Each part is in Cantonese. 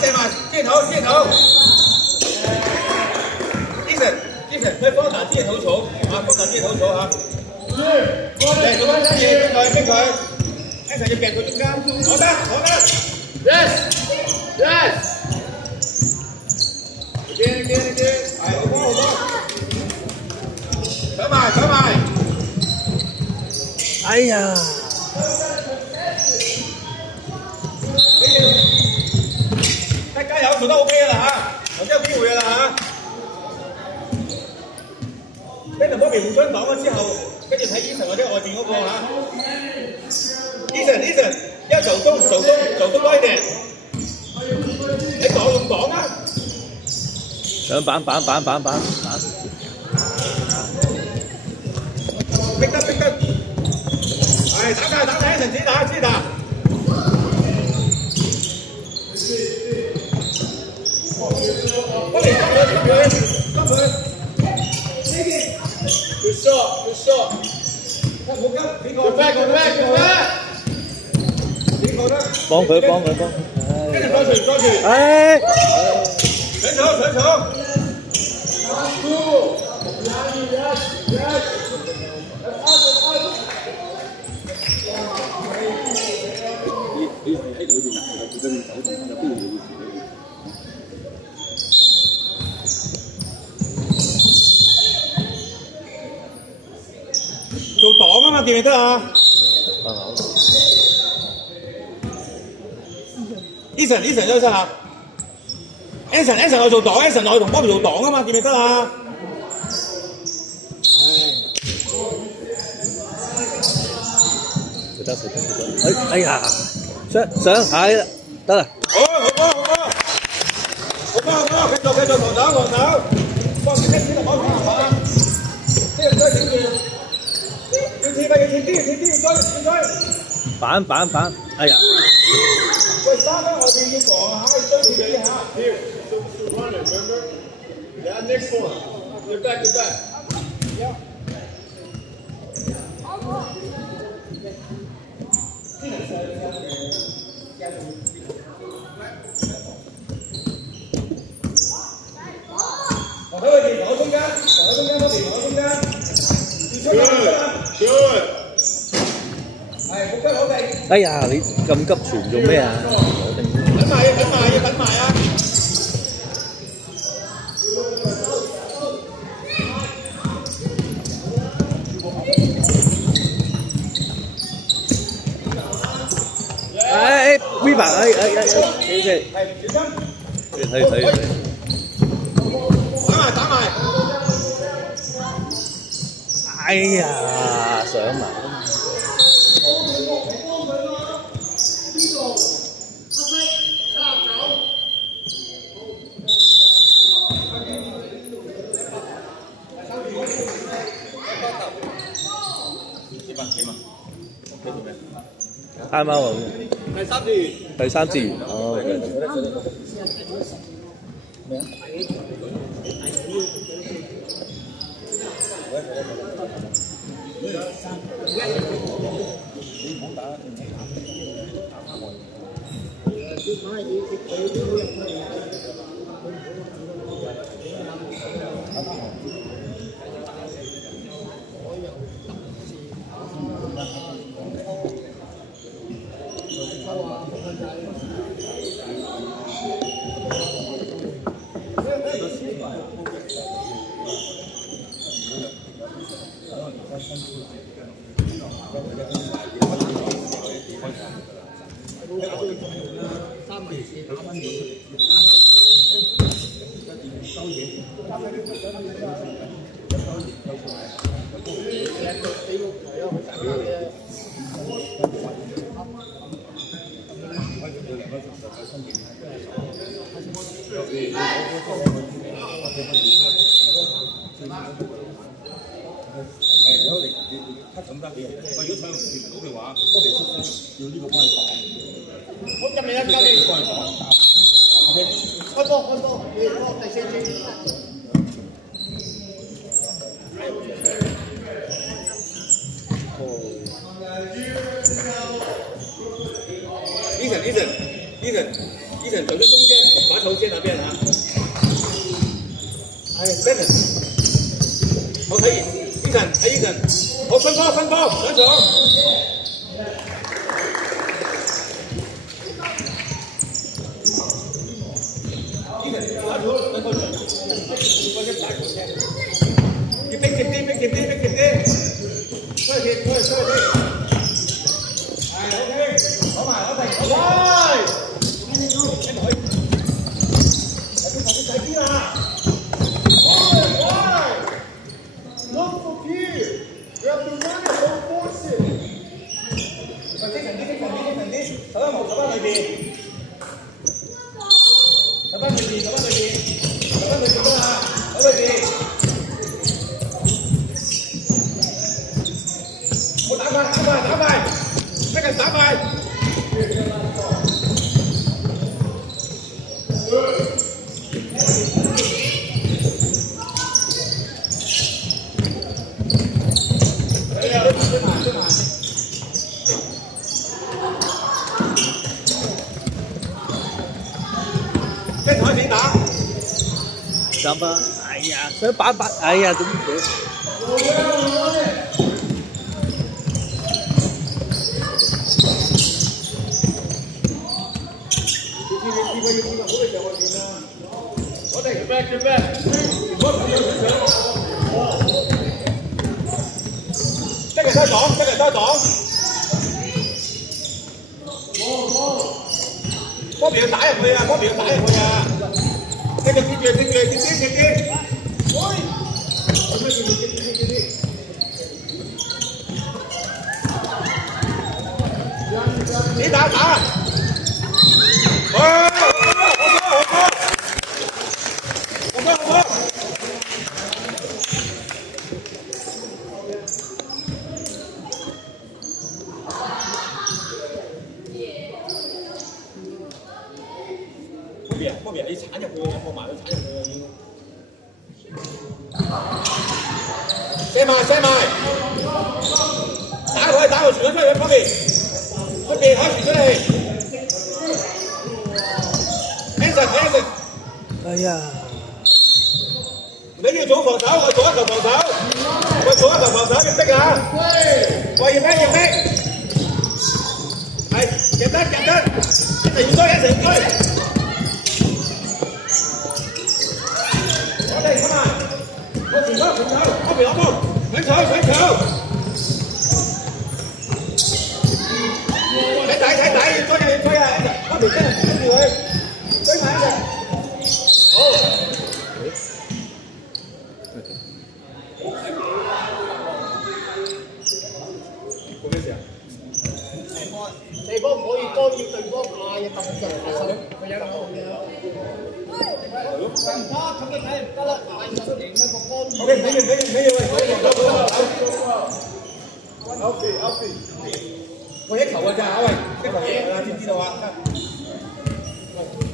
射埋，接頭。Ethan，佢方打接頭草，啊，方打接頭草嚇。嚟做翻生嘢，逼佢。Ethan 要夾佢中間，攞得。Yes。見，係好波。上埋。哎呀！加油，做得 OK 啦嚇，頭先有機會啦嚇。跟住嗰邊互相擋咗之後，跟住睇 Ethan 或者外邊嗰個嚇。Ethan，一做東威嘅，你擋啊！上板。逼得，係打，Ethan 自己打。Good shot. 冇急，邊個？幫佢。跟住多住。哎！上場。做擋啊嘛，記唔記得啊 ？Ethan 休息下。Ethan 我做擋 ，Ethan 我同 Bobby 做擋啊嘛，記唔記得啊？得。哎呀！上係啦，得啦。好波，繼續防守。幫佢聽住，攞住啊！呢個追住，要追。板，哎呀！喂，三分外邊要防下，追住你嚇。Yeah, next one. You're back. Yeah. 我睇佢哋防中間，Good. 係，好好地。哎呀，你咁急傳做咩啊？等埋啊！哎 ，Viva， OK， 睇。打埋。哎呀，上埋。啱啱第三次完，哦。咩啊？Ethan，医生走到中间，把头接那边啊。哎，真的。好睇，醫生睇醫生，好分波上場。醫生打咗兩個場，我一打球啫，要逼接啲，出去。係 OK， 攞埋，喂，快啲啦！Look for here. You have to run it, don't force it. 精神啲，手翻裏邊啦，手裏邊。好打快，即刻打快。咁啊！哎呀，想把，哎呀，點嘅？我哋 back， 即係收檔。波比要打入去啊！接住，你打，好波，波比，你鏟入去啊！放埋都鏟入去啊！要射埋，打佢傳咗出去，波比，佢避開傳出嚟。Hanson， 哎呀！你要做防守，我做一球防守，要逼啊！喂，要逼，係入得，一齊追。我傳球，波比攞波，上球，睇底，要追啊！波比真係跟住佢，追埋一隻，好。做咩事啊？射波唔可以干擾對方啊！要特別佢有咁你睇唔得啦，出嚟咩個干擾？俾喂，一球㗎咋，喂，一球嘢啊，知唔知道啊？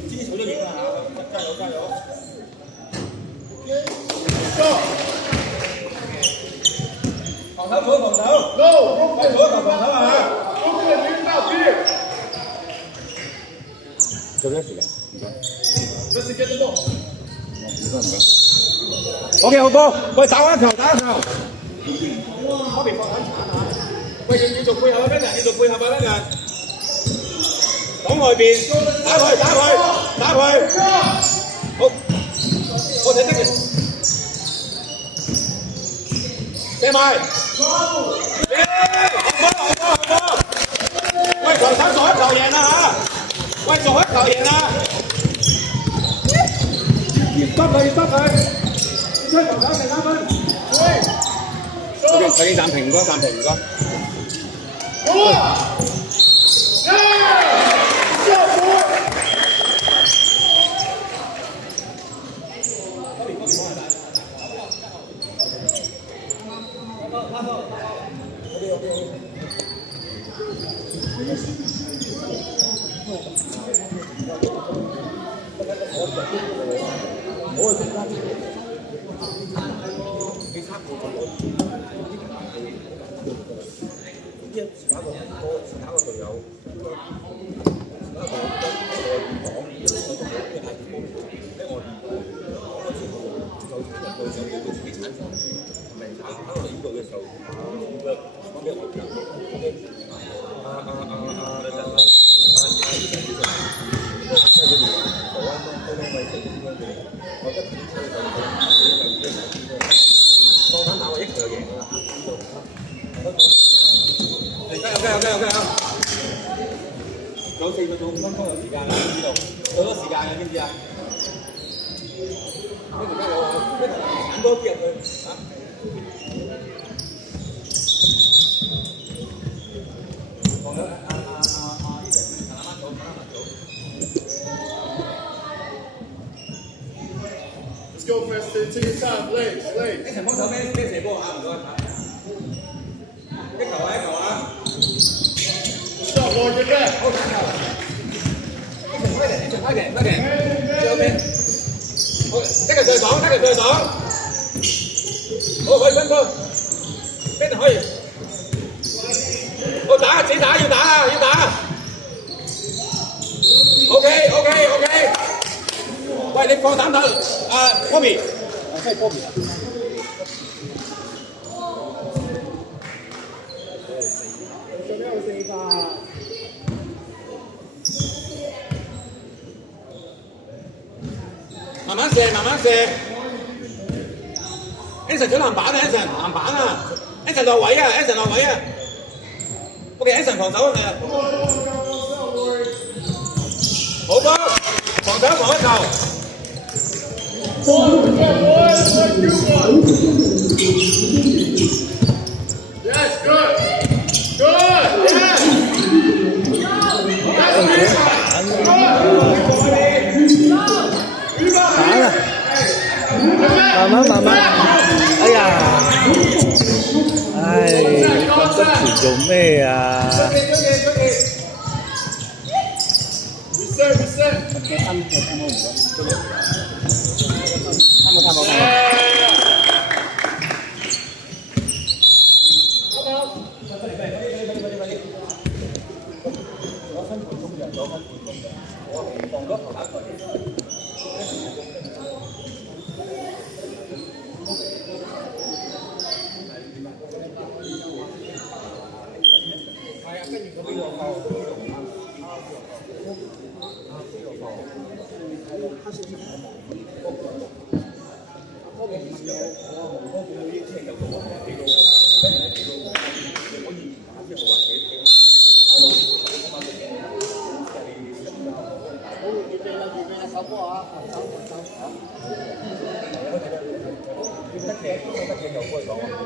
知草都贏啦嚇，加油！防守，no， 做一球防守啊！做咩事㗎？Let's get the ball. OK， 好波，喂，打一球。波比放緊鏟啊！喂，要做配合啊，人，擋外邊，打佢，好，我睇呢邊，射埋，好波，喂，防守做一球贏啦嚇，做一球贏啦！要執佢，追防守13分。OK， 快啲暫停，唔該。打個隊友，打個隊友，嘅時候，講俾我聽。放膽打我一佢就贏㗎啦！加油！仲有4個鐘，5分鐘有時間啦，知道？好多時間嘅，知唔知啊？跟住加油啊！鏟多啲入去啊！放咗慢慢走。Let's go, Preston. Take your time, play. 一齊幫手咩射波啊？唔該。一球啊！Stop, Lord, get back. 好，快點，最後邊。好，一個再擋。好，可以分波，邊度可以？好打，自己打，要打。OK。喂，你放膽打，Bobby。係 Bobby。慢慢射。Anson 搶籃板啊 ！Anson 落位啊 ！OK，Anson 防守啊！好波，防一球。Yes, good. Yeah. 慢慢，哎呀，咁多傳做咩啊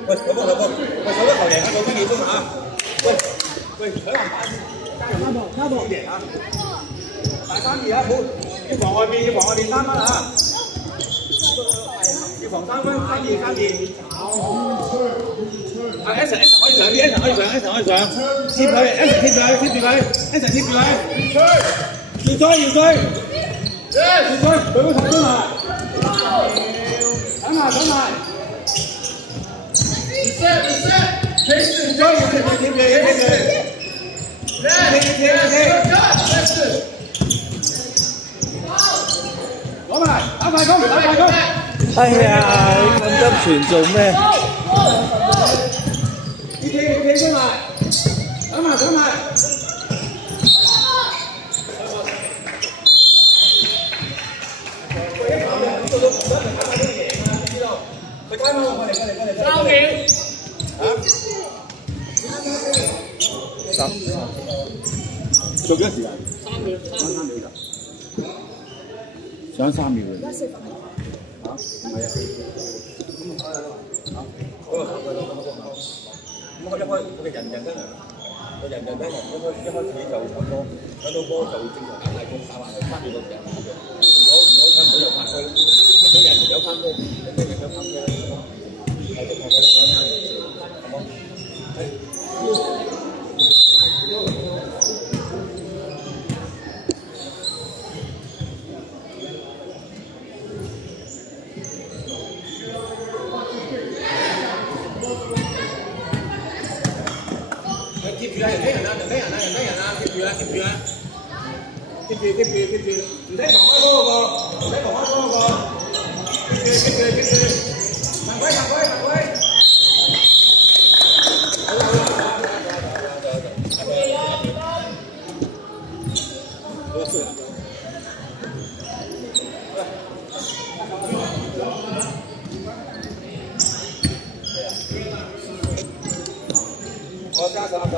喂，手波，手得球贏啊！做翻幾分啊！喂，搶籃板，加波贏啊！大3-2啊！好，要防外邊3分啊！要防3分，3-2。Anson 可以上啲 ，Anson 可以上，貼佢 ，Anson 貼住佢，要追，佢個頭追埋，等埋。Reset. Go.攞埋，打快攻！哎呀，咁急傳做咩？你企出埋，打埋。9秒。做幾多時間？3秒咋？上3秒嘅。嚇？唔係啊。咁一開我哋人跟人，一開始就搶波，搶到波就正常打快攻，打埋去3秒到時間。如果搶唔到就犯規，有人有犯規，係的確好冇？貼住啊！人哋人啊！貼住啊！唔使防開嗰個，貼住，行規。